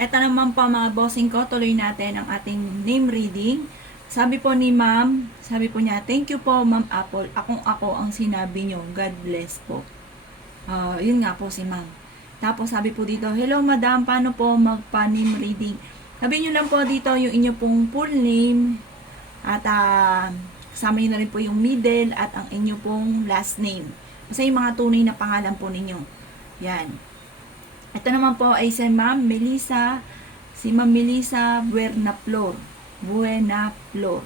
Ito naman po mga bossing ko, tuloy natin ang ating name reading. Sabi po ni ma'am, sabi po niya, thank you po ma'am Apple, akong ako ang sinabi niyo, God bless po. Ah, yun nga po si ma'am. Tapos sabi po dito, hello madam, paano po magpa-name reading? Sabi niyo lang po dito yung inyo pong full name at ah, kasama niyo na rin po yung middle at ang inyo pong last name. Kasi yung mga tunay na pangalan po ninyo. Yan. Ito naman po ay si Ma'am Melissa, si Ma'am Melissa Buena Flor. Buena Flor.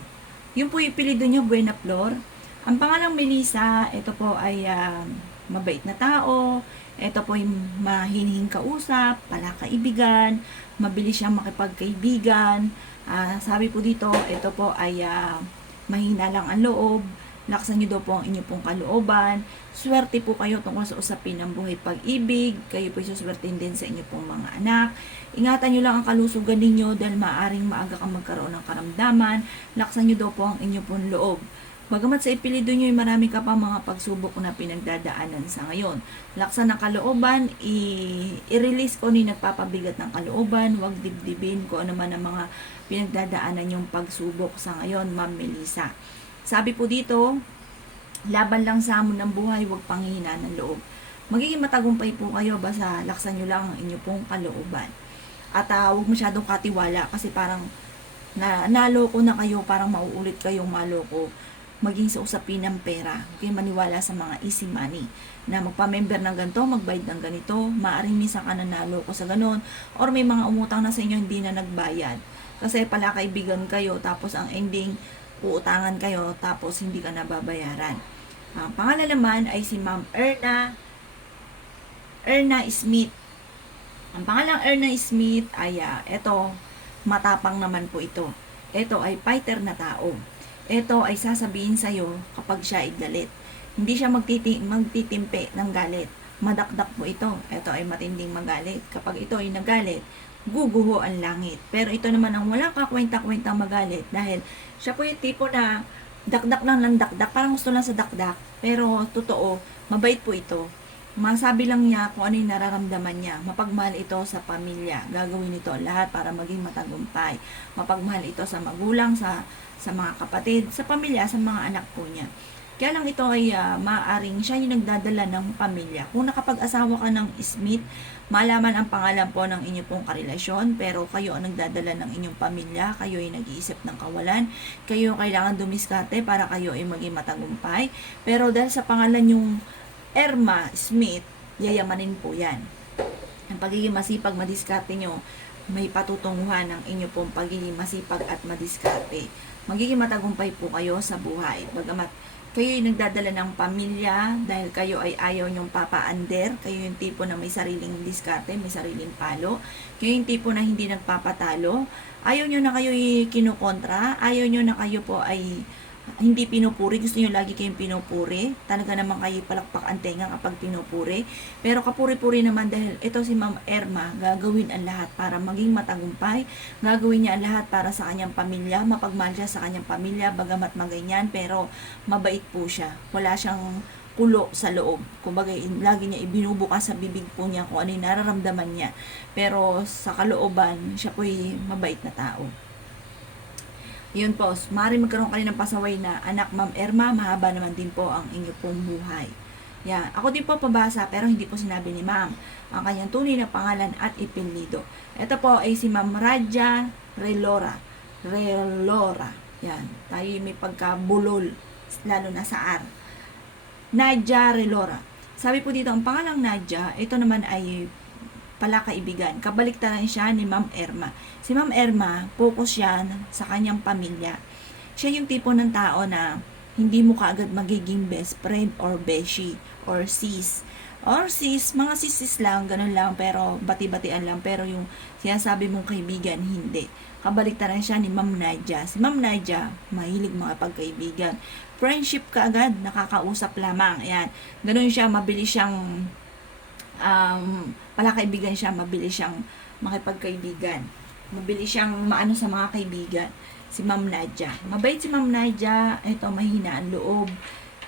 Yun po yung pilido nyo, Buena Flor. Ang pangalang Melissa, ito po ay ah, mabait na tao. Ito po yung mahinihing kausap, palakaibigan, mabilis siyang makipagkaibigan. Ah, sabi po dito, ito po ay ah, mahina lang ang loob. Laksan niyo daw po ang inyong pong kalooban. Swerte po kayo tungkol sa usapin ng buhay pag-ibig. Kayo po suswertein din sa inyong pong mga anak. Ingatan niyo lang ang kalusugan ninyo dahil maaring maaga kang magkaroon ng karamdaman. Laksan niyo daw po ang inyong pong loob. Bagamat sa ipilido nyo marami ka pa mga pagsubok na pinagdadaanan sa ngayon. Laksan ng kalooban, i-release ko ni nagpapabigat ng kalooban, huwag dibdibin ko ano man ang mga pinagdadaanan yung pagsubok sa ngayon, Ma'am Melissa. Sabi po dito, laban lang sa hamon ng buhay, huwag panghihina ng loob. Magiging matagumpay po kayo basta laksan nyo lang ang inyo pong kalooban. At uh, huwag masyadong katiwala kasi parang na naloko na kayo, parang mauulit kayong maloko maging sa usapin ng pera. Kayong maniwala sa mga easy money na magpa-member ng ganito, magbayad ng ganito, maaaring minsan ka nanalo ko sa ganon, or may mga umutang na sa inyo hindi na nagbayad. Kasi pala kaibigan kayo, tapos ang ending, uutangan kayo, tapos hindi ka nababayaran. Ang pangalan naman ay si Ma'am Erna, Erna Smith. Ang pangalang Erna Smith ay, ah, eto, matapang naman po ito. Ito ay fighter na tao ito ay sasabihin sa'yo kapag siya ay galit. Hindi siya magtiti magtitimpe ng galit. Madakdak po ito. Ito ay matinding magalit. Kapag ito ay nagalit, guguho ang langit. Pero ito naman ang walang kakwenta-kwenta magalit dahil siya po yung tipo na dakdak lang ng dakdak. Parang gusto lang sa dakdak. Pero totoo, mabait po ito. Masabi lang niya kung ano yung nararamdaman niya. Mapagmahal ito sa pamilya. Gagawin ito lahat para maging matagumpay. Mapagmahal ito sa magulang, sa sa mga kapatid, sa pamilya, sa mga anak po niya. Kaya lang ito ay uh, maaring siya yung nagdadala ng pamilya. Kung nakapag-asawa ka ng Smith, malaman ang pangalan po ng inyong pong karelasyon, pero kayo ang nagdadala ng inyong pamilya, kayo ay nag-iisip ng kawalan, kayo kailangan dumiskate para kayo ay maging matagumpay. Pero dahil sa pangalan yung Erma Smith, yayamanin po yan. Ang pagiging masipag, madiskarte nyo, may patutunguhan ng inyo pong pagiging masipag at madiskarte magiging matagumpay po kayo sa buhay. Bagamat kayo ay nagdadala ng pamilya dahil kayo ay ayaw nyong papa-under, kayo yung tipo na may sariling diskarte, may sariling palo, kayo yung tipo na hindi nagpapatalo, ayaw nyo na kayo kinukontra, ayaw nyo na kayo po ay hindi pinupuri, gusto niyo lagi kayong pinupuri. Talaga naman kayo palakpak ang tenga kapag pinupuri. Pero kapuri-puri naman dahil ito si Ma'am Erma, gagawin ang lahat para maging matagumpay. Gagawin niya ang lahat para sa kanyang pamilya, mapagmahal sa kanyang pamilya, bagamat maganyan, pero mabait po siya. Wala siyang kulo sa loob. Kumbaga, lagi niya ibinubukas sa bibig po niya kung ano yung nararamdaman niya. Pero sa kalooban, siya po'y mabait na tao. Yun po, maaari magkaroon kayo ng pasaway na anak Ma'am Erma, mahaba naman din po ang inyo pong buhay. Yan. Ako din po pabasa pero hindi po sinabi ni Ma'am ang kanyang tunay na pangalan at ipinlido. Ito po ay si Ma'am Raja Relora. Relora. Yan. Tayo may pagkabulol lalo na sa R. Nadia Relora. Sabi po dito, ang pangalang Nadia, ito naman ay pala kaibigan. Kabaliktaran siya ni Ma'am Erma. Si Ma'am Erma, focus siya sa kanyang pamilya. Siya yung tipo ng tao na hindi mo kaagad magiging best friend or beshi or sis. Or sis, mga sisis lang, ganun lang, pero bati-batian lang. Pero yung sinasabi mong kaibigan, hindi. Kabaliktaran siya ni Ma'am Nadia. Si Ma'am Nadia, mahilig mga pagkaibigan. Friendship ka agad, nakakausap lamang. Ayan. Ganun siya, mabilis siyang um, pala kaibigan siya, mabilis siyang makipagkaibigan. Mabilis siyang maano sa mga kaibigan. Si Ma'am Nadia. Mabait si Ma'am Nadia. Ito, mahina ang loob.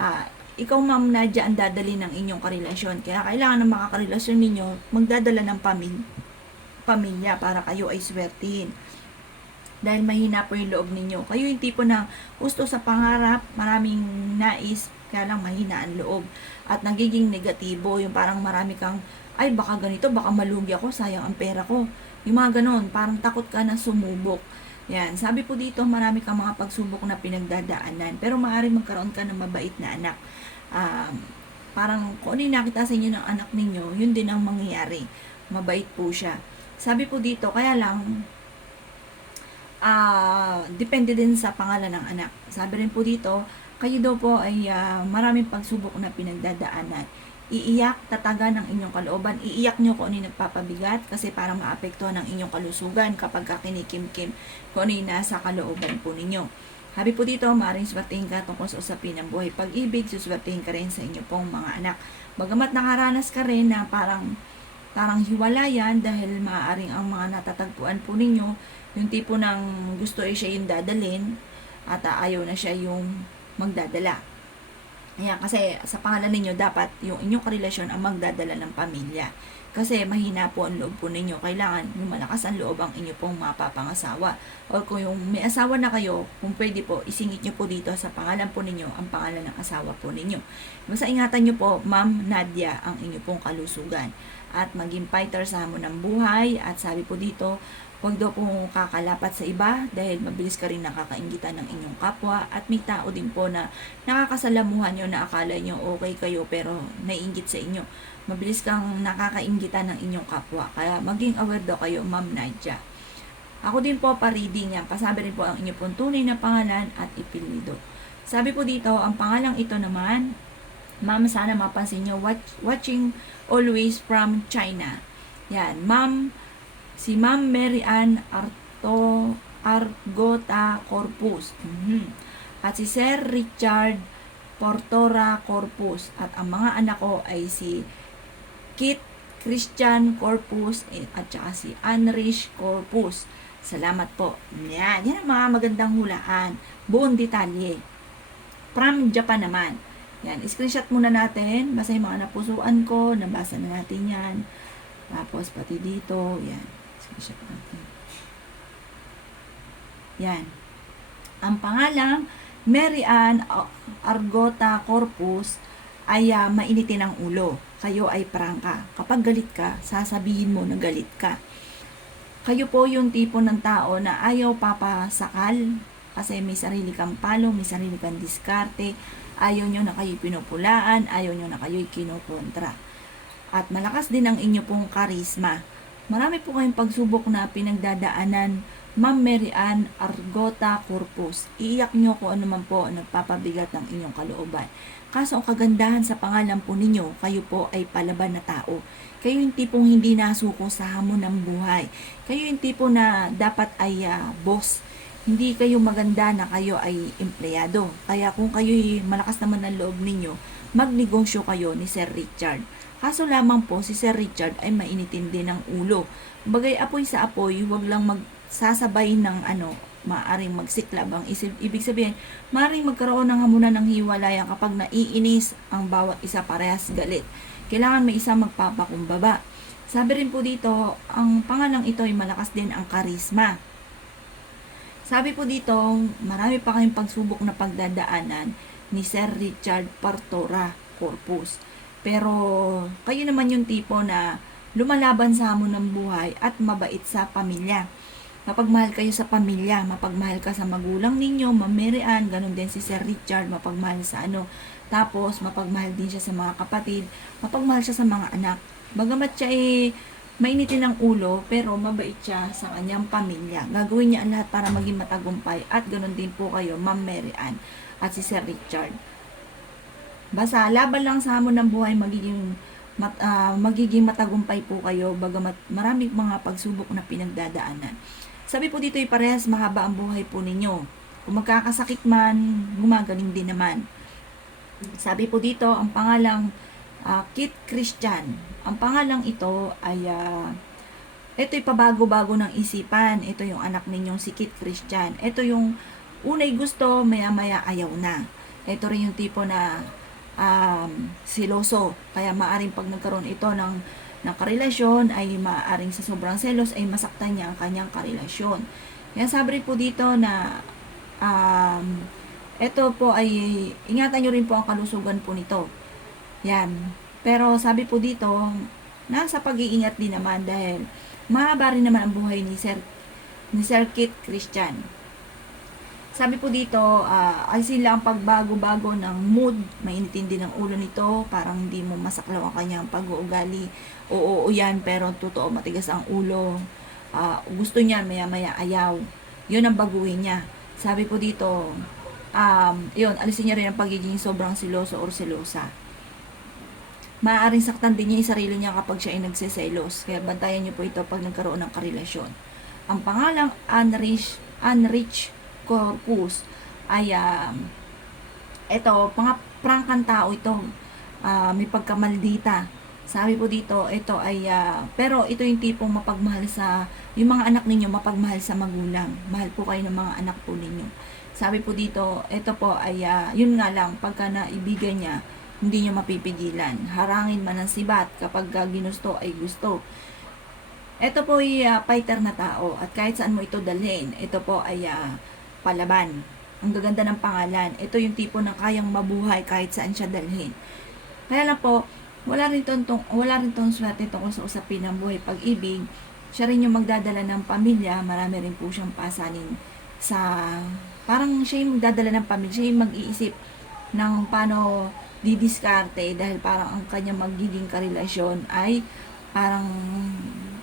Ah, ikaw, Ma'am Nadia, ang dadali ng inyong karelasyon. Kaya kailangan ng makakarelasyon ninyo, magdadala ng pamilya pamilya para kayo ay swertihin. Dahil mahina po yung loob ninyo. Kayo yung tipo na gusto sa pangarap, maraming nais, kaya lang mahina ang loob. At nagiging negatibo, yung parang marami kang, ay baka ganito, baka malugi ako, sayang ang pera ko. Yung mga ganon, parang takot ka na sumubok. Yan, sabi po dito, marami kang mga pagsubok na pinagdadaanan. Pero maaari magkaroon ka ng mabait na anak. Um, parang kung ano yung nakita sa inyo ng anak ninyo, yun din ang mangyayari. Mabait po siya. Sabi po dito, kaya lang, ah depende din sa pangalan ng anak. Sabi rin po dito, kayo daw po ay ah, maraming pagsubok na pinagdadaanan. Iiyak, tataga ng inyong kalooban. Iiyak nyo kung ano nagpapabigat kasi para maapektuhan ang inyong kalusugan kapag ka kinikim-kim kung ano yung nasa kalooban po ninyo. Habi po dito, maaaring swertihin ka tungkol sa usapin ng buhay pag-ibig, suswertihin ka rin sa inyo pong mga anak. Bagamat nakaranas ka rin na parang parang hiwalayan dahil maaaring ang mga natatagpuan po ninyo, yung tipo ng gusto ay siya yung dadalin at ah, ayaw na siya yung magdadala. Ayan, kasi sa pangalan ninyo, dapat yung inyong karelasyon ang magdadala ng pamilya. Kasi mahina po ang loob po ninyo. Kailangan yung malakas ang loob ang inyo pong mapapangasawa. O kung yung may asawa na kayo, kung pwede po, isingit nyo po dito sa pangalan po ninyo ang pangalan ng asawa po ninyo. Basta ingatan nyo po, Ma'am Nadia, ang inyo pong kalusugan. At maging fighter sa hamon ng buhay. At sabi po dito, Huwag daw pong kakalapat sa iba dahil mabilis ka rin nakakaingitan ng inyong kapwa at may tao din po na nakakasalamuhan nyo na akala nyo okay kayo pero naiingit sa inyo. Mabilis kang nakakaingitan ng inyong kapwa. Kaya maging aware daw kayo, Ma'am Nadia. Ako din po pa-reading yan. Pasabi rin po ang inyong pong tunay na pangalan at ipilido. Sabi po dito, ang pangalang ito naman, Ma'am, sana mapansin nyo, watch, watching always from China. Yan, Ma'am, si Ma'am Mary Ann Arto, Argota Corpus. Mhm. At si Sir Richard Portora Corpus. At ang mga anak ko ay si Kit Christian Corpus eh, at saka si Anrich Corpus. Salamat po. Yan. Yan ang mga magandang hulaan. Buong detalye. From Japan naman. Yan. Screenshot muna natin. Basta yung mga napusuan ko. Nabasa na natin yan. Tapos pati dito. Yan. Screenshot natin. Yan. Ang pangalang Mary Ann Argota Corpus ay ah, mainitin ang ulo. Kayo ay prangka. Kapag galit ka, sasabihin mo na galit ka. Kayo po yung tipo ng tao na ayaw papasakal kasi may sarili kang palo, may sarili kang diskarte, ayaw nyo na kayo pinupulaan, ayaw nyo na kayo kinukontra. At malakas din ang inyo pong karisma. Marami po kayong pagsubok na pinagdadaanan Ma'am Mary Ann Argota Corpus, iiyak nyo kung ano man po nagpapabigat ng inyong kalooban. Kaso ang kagandahan sa pangalan po ninyo, kayo po ay palaban na tao. Kayo yung tipong hindi nasuko sa hamon ng buhay. Kayo yung tipo na dapat ay ah, boss. Hindi kayo maganda na kayo ay empleyado. Kaya kung kayo malakas naman ang loob ninyo, magnegosyo kayo ni Sir Richard. Kaso lamang po si Sir Richard ay mainitin din ng ulo. Bagay apoy sa apoy, huwag lang magsasabay ng ano, maaring magsiklab ang isip. Ibig sabihin, maaring magkaroon ng hamunan ng hiwalayan kapag naiinis ang bawat isa parehas galit. Kailangan may isa magpapakumbaba. Sabi rin po dito, ang pangalang ito ay malakas din ang karisma. Sabi po dito, marami pa kayong pagsubok na pagdadaanan ni Sir Richard Partora Corpus. Pero kayo naman yung tipo na lumalaban sa hamon ng buhay at mabait sa pamilya. Mapagmahal kayo sa pamilya, mapagmahal ka sa magulang ninyo, mamerian, ganun din si Sir Richard, mapagmahal sa ano. Tapos, mapagmahal din siya sa mga kapatid, mapagmahal siya sa mga anak. Bagamat siya ay mainitin ng ulo, pero mabait siya sa kanyang pamilya. Gagawin niya ang lahat para maging matagumpay at ganun din po kayo, Ma'am Mary Ann at si Sir Richard. Basta laban lang sa hamon ng buhay magiging mat, ah, magiging matagumpay po kayo bagamat maraming mga pagsubok na pinagdadaanan. Sabi po dito ay parehas mahaba ang buhay po ninyo. Kung magkakasakit man, gumagaling din naman. Sabi po dito, ang pangalang ah, Kit Christian. Ang pangalang ito ay ah, ito'y pabago-bago ng isipan. Ito yung anak ninyong si Kit Christian. Ito yung unay gusto, maya-maya ayaw na. Ito rin yung tipo na um, siloso. Kaya maaring pag nagkaroon ito ng ng karelasyon ay maaaring sa sobrang selos ay masaktan niya ang kanyang karelasyon. Kaya sabi po dito na um, ito po ay ingatan nyo rin po ang kalusugan po nito. Yan. Pero sabi po dito, nasa pag-iingat din naman dahil mahaba rin naman ang buhay ni Sir ni Sir Kit Christian. Sabi po dito, uh, ay sila ang pagbago-bago ng mood, mainitin din ang ulo nito, parang hindi mo masaklaw ang kanyang pag-uugali. Oo, oo yan, pero totoo matigas ang ulo. Ah, gusto niya, maya-maya ayaw. Yun ang baguhin niya. Sabi po dito, um, yun, alisin niya rin ang pagiging sobrang siloso or silosa. Maaaring saktan din niya yung sarili niya kapag siya ay nagseselos. Kaya bantayan niyo po ito pag nagkaroon ng karelasyon. Ang pangalang unreached, unreached corpus ay um, ito, mga prangkang tao ito. Uh, may pagkamaldita. Sabi po dito, ito ay, uh, pero ito yung tipong mapagmahal sa, yung mga anak ninyo, mapagmahal sa magulang. Mahal po kayo ng mga anak po ninyo. Sabi po dito, ito po ay, uh, yun nga lang, pagka naibigan niya, hindi nyo mapipigilan. Harangin man ang sibat kapag uh, ginusto ay gusto. Ito po ay uh, fighter na tao at kahit saan mo ito dalhin, ito po ay uh, palaban. Ang gaganda ng pangalan. Ito yung tipo ng kayang mabuhay kahit saan siya dalhin. Kaya lang po, wala rin tong, tong wala rin tong swerte tungkol sa usapin ng buhay pag-ibig. Siya rin yung magdadala ng pamilya. Marami rin po siyang pasanin sa parang siya yung magdadala ng pamilya. Siya yung mag-iisip ng paano didiskarte dahil parang ang kanyang magiging karelasyon ay parang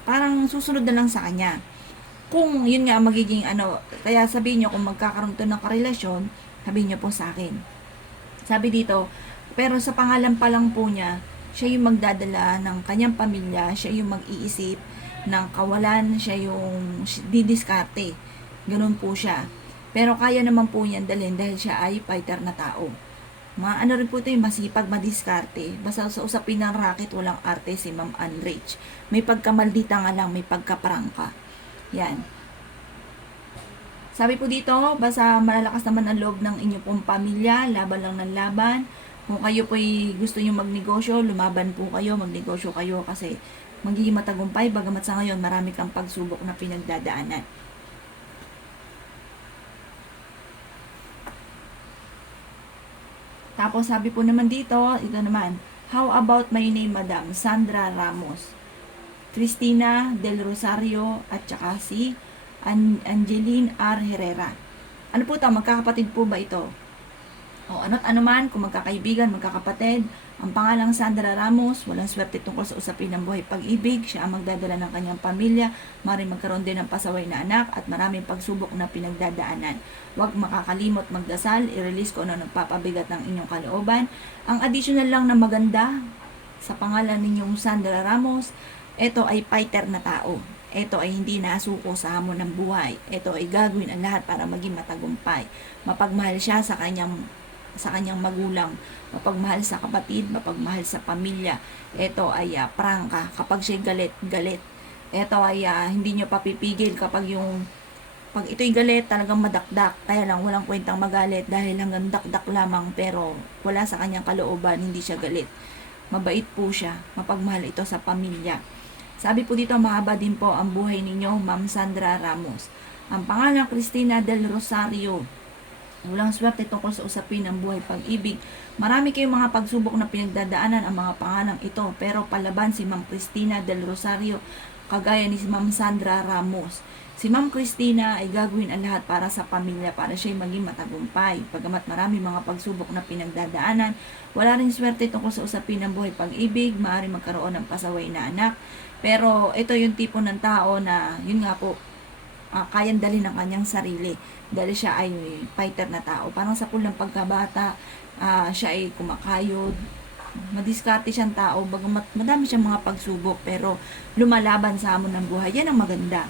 parang susunod na lang sa kanya kung yun nga magiging ano, kaya sabihin nyo kung magkakaroon to ng karelasyon, sabihin nyo po sa akin. Sabi dito, pero sa pangalan pa lang po niya, siya yung magdadala ng kanyang pamilya, siya yung mag-iisip ng kawalan, siya yung didiskarte. Ganun po siya. Pero kaya naman po niyan dalhin dahil siya ay fighter na tao. Mga ano rin po ito yung masipag madiskarte. Basta sa usapin ng racket, walang arte si Ma'am Unrich. May pagkamaldita nga lang, may pagkaprangka. Yan. Sabi po dito, basta malalakas naman ang loob ng inyong pong pamilya, laban lang ng laban. Kung kayo po gusto nyo magnegosyo, lumaban po kayo, magnegosyo kayo kasi magiging matagumpay, bagamat sa ngayon marami kang pagsubok na pinagdadaanan. Tapos sabi po naman dito, ito naman, How about my name, Madam? Sandra Ramos. Cristina Del Rosario at saka si An Angeline R. Herrera. Ano po ito? Magkakapatid po ba ito? O ano't ano man, kung magkakaibigan, magkakapatid, ang pangalang Sandra Ramos, walang swerte tungkol sa usapin ng buhay pag-ibig, siya ang magdadala ng kanyang pamilya, maring magkaroon din ng pasaway na anak at maraming pagsubok na pinagdadaanan. Huwag makakalimot magdasal, i-release ko ano nagpapabigat ng inyong kalooban. Ang additional lang na maganda sa pangalan ninyong Sandra Ramos, ito ay fighter na tao. Ito ay hindi nasuko sa hamon ng buhay. Ito ay gagawin ang lahat para maging matagumpay. Mapagmahal siya sa kanyang sa kanyang magulang, mapagmahal sa kapatid, mapagmahal sa pamilya. Ito ay uh, prangka. Kapag siya galit, galit. Ito ay uh, hindi nyo papipigil kapag yung pag ito'y galit, talagang madakdak. Kaya lang walang kwentang magalit dahil hanggang dakdak lamang pero wala sa kanyang kalooban, hindi siya galit. Mabait po siya, mapagmahal ito sa pamilya. Sabi po dito, mahaba din po ang buhay ninyo, Ma'am Sandra Ramos. Ang pangalan, Cristina del Rosario. Walang swerte tungkol sa usapin ng buhay pag-ibig. Marami kayong mga pagsubok na pinagdadaanan ang mga pangalang ito, pero palaban si Ma'am Cristina del Rosario, kagaya ni si Ma'am Sandra Ramos. Si Ma'am Christina ay gagawin ang lahat para sa pamilya para siya maging matagumpay. Pagamat marami mga pagsubok na pinagdadaanan, wala rin swerte tungkol sa usapin ng buhay pag-ibig, maaari magkaroon ng pasaway na anak, pero ito yung tipo ng tao na, yun nga po, uh, kayang dali ng kanyang sarili. Dahil siya ay fighter na tao. Parang sa pulang pagkabata, uh, siya ay kumakayod, madiskarte siyang tao, bagamat madami siyang mga pagsubok, pero lumalaban sa hamon ng buhay. Yan ang maganda.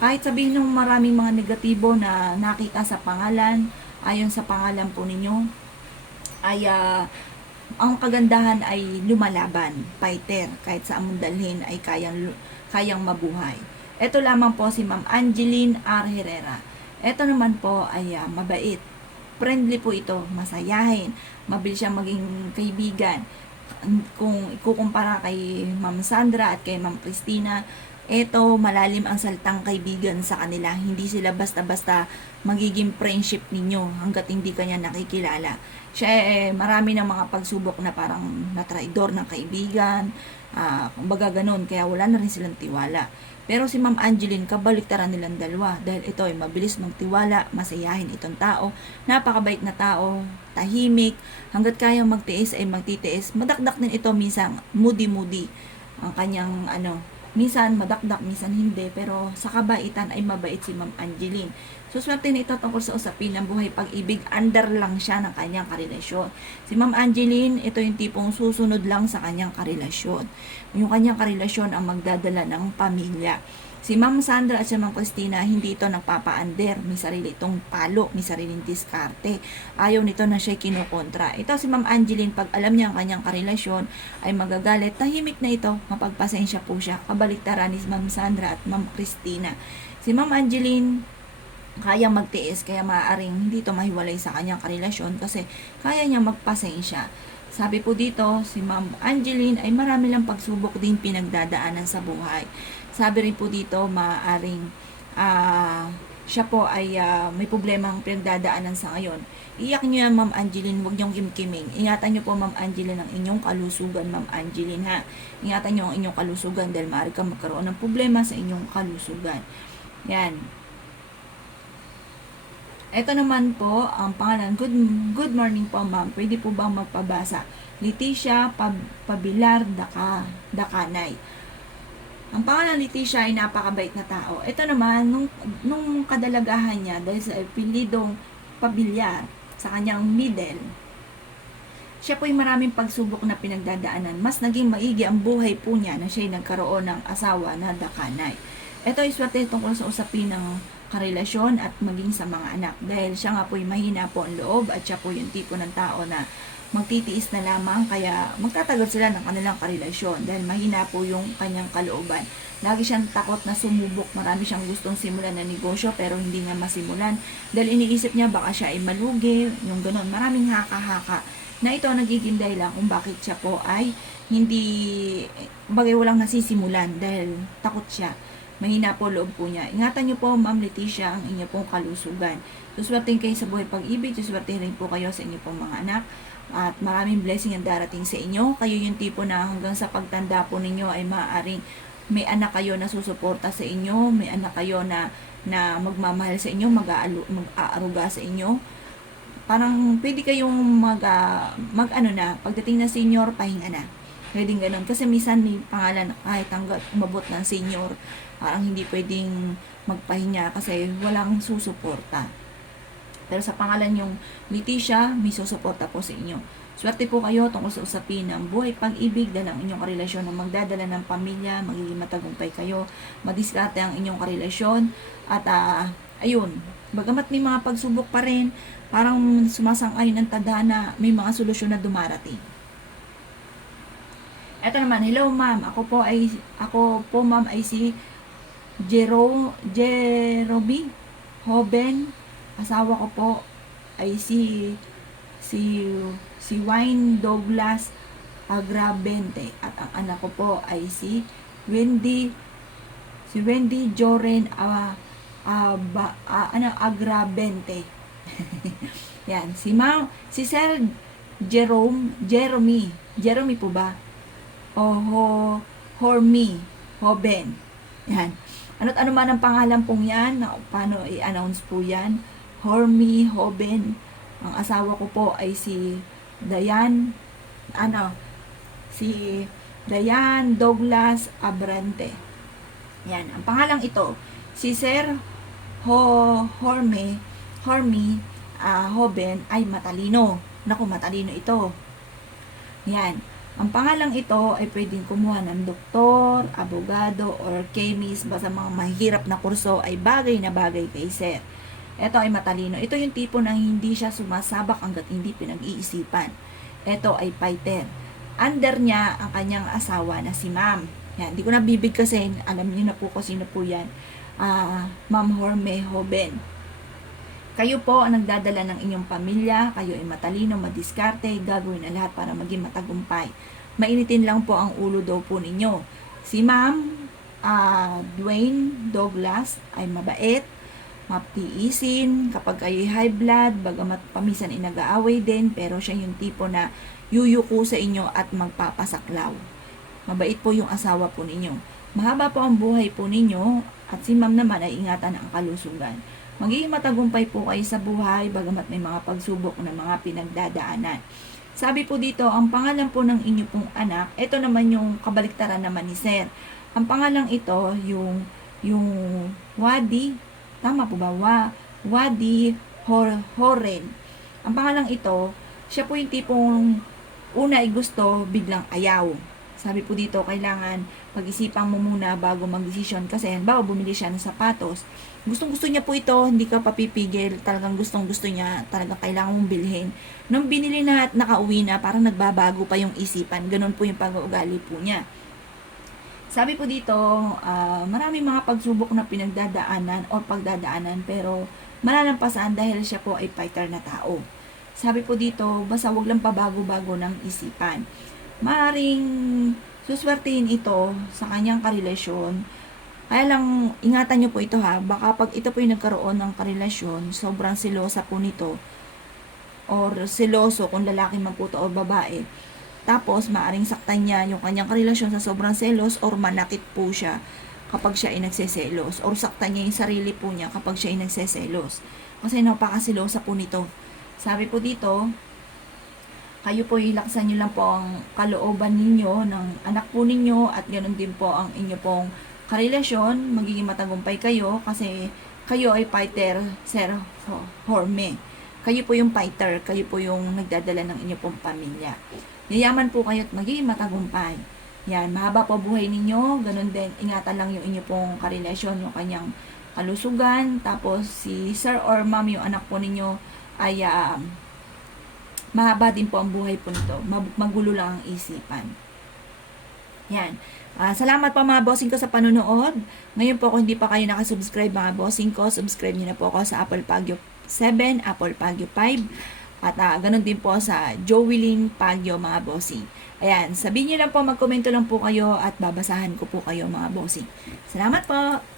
Kahit sabihin ng maraming mga negatibo na nakita sa pangalan, ayon sa pangalan po ninyo, ay uh, ang kagandahan ay lumalaban, fighter, kahit sa among dalhin ay kayang, kayang mabuhay. Ito lamang po si Ma'am Angeline R. Herrera. Ito naman po ay uh, mabait. Friendly po ito, masayahin, mabilis siyang maging kaibigan. kung ikukumpara kay Ma'am Sandra at kay Ma'am Christina, eto malalim ang saltang kaibigan sa kanila. Hindi sila basta-basta magiging friendship ninyo hanggat hindi kanya nakikilala. Siya eh, marami ng mga pagsubok na parang natraidor ng kaibigan, ah, kumbaga ganun, kaya wala na rin silang tiwala. Pero si Ma'am Angeline, kabaliktaran nilang dalawa dahil ito ay mabilis magtiwala, masayahin itong tao, napakabait na tao, tahimik, hanggat kaya magtiis ay magtitiis. Madakdak din ito minsan, moody-moody ang kanyang ano, minsan madakdak, minsan hindi, pero sa kabaitan ay mabait si Ma'am Angeline. So, swerte na ito tungkol sa usapin ng buhay pag-ibig, under lang siya ng kanyang karelasyon. Si Ma'am Angeline, ito yung tipong susunod lang sa kanyang karelasyon. Yung kanyang karelasyon ang magdadala ng pamilya. Si Ma'am Sandra at si Ma'am Christina, hindi ito nagpapa-under. May sarili itong palo, may sariling diskarte. Ayaw nito na siya kinukontra. Ito si Ma'am Angeline, pag alam niya ang kanyang karelasyon, ay magagalit. Tahimik na ito, mapagpasensya po siya. Kabaliktaran ni Ma'am Sandra at Ma'am Christina. Si Ma'am Angeline, kaya magtiis, kaya maaaring hindi ito mahiwalay sa kanyang karelasyon kasi kaya niya magpasensya. Sabi po dito, si Ma'am Angeline ay marami lang pagsubok din pinagdadaanan sa buhay. Sabi rin po dito, maaaring ah, siya po ay ah, may problema ang pinagdadaanan sa ngayon. Iyak niyo yan, Ma'am Angeline, huwag niyong kimkiming. Ingatan niyo po, Ma'am Angeline, ang inyong kalusugan, Ma'am Angeline, ha? Ingatan niyo ang inyong kalusugan dahil maaari kang magkaroon ng problema sa inyong kalusugan. Yan. Ito naman po, ang pangalan, good, good morning po ma'am, pwede po bang magpabasa? Leticia Pab, Pabilar Daka, Dakanay. Ang pangalan Leticia ay napakabait na tao. Ito naman, nung, nung kadalagahan niya, dahil sa apelidong Pabilyar, sa kanyang middle, siya po ay maraming pagsubok na pinagdadaanan. Mas naging maigi ang buhay po niya na siya ay nagkaroon ng asawa na Dakanay. Ito ay swerte tungkol sa usapin ng karelasyon at maging sa mga anak. Dahil siya nga po ay mahina po ang loob at siya po yung tipo ng tao na magtitiis na lamang kaya magtatagal sila ng kanilang karelasyon dahil mahina po yung kanyang kalooban. Lagi siyang takot na sumubok. Marami siyang gustong simulan na negosyo pero hindi niya masimulan dahil iniisip niya baka siya ay malugi, yung ganon. Maraming haka-haka na ito nagiging dahilan kung bakit siya po ay hindi bagay walang nasisimulan dahil takot siya mahina po loob po niya. Ingatan niyo po, Ma'am Leticia, ang inyo pong kalusugan. Suswertein kayo sa buhay pag-ibig, suswertein rin po kayo sa inyo pong mga anak. At maraming blessing ang darating sa inyo. Kayo yung tipo na hanggang sa pagtanda po ninyo ay maaaring may anak kayo na susuporta sa inyo, may anak kayo na na magmamahal sa inyo, mag-aaruga sa inyo. Parang pwede kayong mag, uh, mag ano na, pagdating na senior, pahinga na. Pwedeng ganun. Kasi minsan may pangalan kahit hanggat umabot ng senior, parang hindi pwedeng magpahinga kasi walang susuporta. Pero sa pangalan yung Leticia, may susuporta po sa inyo. Swerte po kayo tungkol sa usapin ng buhay pag-ibig dahil ang inyong karelasyon ng magdadala ng pamilya, magiging matagumpay kayo, madiskarte ang inyong karelasyon, at uh, ayun, bagamat may mga pagsubok pa rin, parang sumasang-ayon ng tadhana, may mga solusyon na dumarating. Ito naman, hello ma'am, ako po ay, ako po ma'am ay si Jero, Jerobi Hoben. Asawa ko po ay si si si Wayne Douglas Agrabente at ang anak ko po ay si Wendy si Wendy Joren uh, uh, ba, uh, ano Agrabente. Yan, si Ma, si Sir Jerome, Jeremy, Jeremy po ba? O ho, Hormi, Hoben. Yan. Ano't ano man ang pangalan pong yan, na, paano i-announce po yan. Hormi Hoben. Ang asawa ko po ay si Dayan, ano, si Dayan Douglas Abrante. Yan, ang pangalang ito, si Sir Ho, Horme, Hormi uh, Hoben ay matalino. Naku, matalino ito. Yan. Ang pangalang ito ay pwedeng kumuha ng doktor, abogado, or chemist, basta mga mahirap na kurso ay bagay na bagay kay Sir. Ito ay matalino. Ito yung tipo ng hindi siya sumasabak hanggat hindi pinag-iisipan. Ito ay fighter. Under niya ang kanyang asawa na si Ma'am. Yan, hindi ko na bibig kasi alam niyo na po kung sino po yan. Uh, Ma'am Horme Hoben. Kayo po ang nagdadala ng inyong pamilya, kayo ay matalino, madiskarte, gagawin ang lahat para maging matagumpay. mainitin lang po ang ulo daw po ninyo. Si Ma'am ah, Dwayne Douglas ay mabait, maptiisin, kapag kayo high blood, bagamat pamisan ay nag-aaway din, pero siya yung tipo na yuyuko sa inyo at magpapasaklaw. Mabait po yung asawa po ninyo. Mahaba po ang buhay po ninyo at si ma'am naman ay ingatan ang kalusugan. Magiging matagumpay po kayo sa buhay bagamat may mga pagsubok na mga pinagdadaanan. Sabi po dito, ang pangalan po ng inyo pong anak, ito naman yung kabaliktaran naman ni Sir. Ang pangalan ito, yung, yung Wadi, tama po ba? Wa, Wadi Hor, Horen. Ang pangalan ito, siya po yung tipong una ay gusto, biglang ayaw. Sabi po dito, kailangan pag-isipan mo muna bago mag-desisyon kasi halimbawa bumili siya ng sapatos. Gustong gusto niya po ito, hindi ka papipigil, talagang gustong gusto niya, talagang kailangan mong bilhin. Nung binili na at nakauwi na, parang nagbabago pa yung isipan. Ganun po yung pag-uugali po niya. Sabi po dito, ah, maraming mga pagsubok na pinagdadaanan o pagdadaanan pero malalampasan dahil siya po ay fighter na tao. Sabi po dito, basta wag lang pabago-bago ng isipan. Maaring suswertihin ito sa kanyang karelasyon. Kaya lang, ingatan nyo po ito ha. Baka pag ito po yung nagkaroon ng karelasyon, sobrang silosa po nito. Or siloso kung lalaki man po to o babae. Tapos, maaring saktan niya yung kanyang karelasyon sa sobrang selos or manakit po siya kapag siya ay nagseselos. Or saktan niya yung sarili po niya kapag siya ay nagseselos. Kasi napakasilosa po nito. Sabi po dito, kayo po ilaksan nyo lang po ang kalooban ninyo ng anak po ninyo at ganoon din po ang inyo pong karelasyon. Magiging matagumpay kayo kasi kayo ay fighter, Sir Ho- Horme. Kayo po yung fighter, kayo po yung nagdadala ng inyo pong pamilya. Yayaman po kayo at magiging matagumpay. Yan, mahaba po buhay ninyo, ganun din, ingatan lang yung inyo pong karelasyon, yung kanyang kalusugan, tapos si sir or ma'am, yung anak po ninyo, ay ah, mahaba din po ang buhay po nito. Mag- magulo lang ang isipan. Yan. Ah, salamat po mga bossing ko sa panonood. Ngayon po kung hindi pa kayo nakasubscribe mga bossing ko, subscribe niyo na po ako sa Apple Pagyo 7, Apple Pagyo 5, at ah, ganun din po sa Joeylyn Pagyo mga bossing. Ayan, sabihin niyo lang po, magkomento lang po kayo at babasahan ko po kayo mga bossing. Salamat po!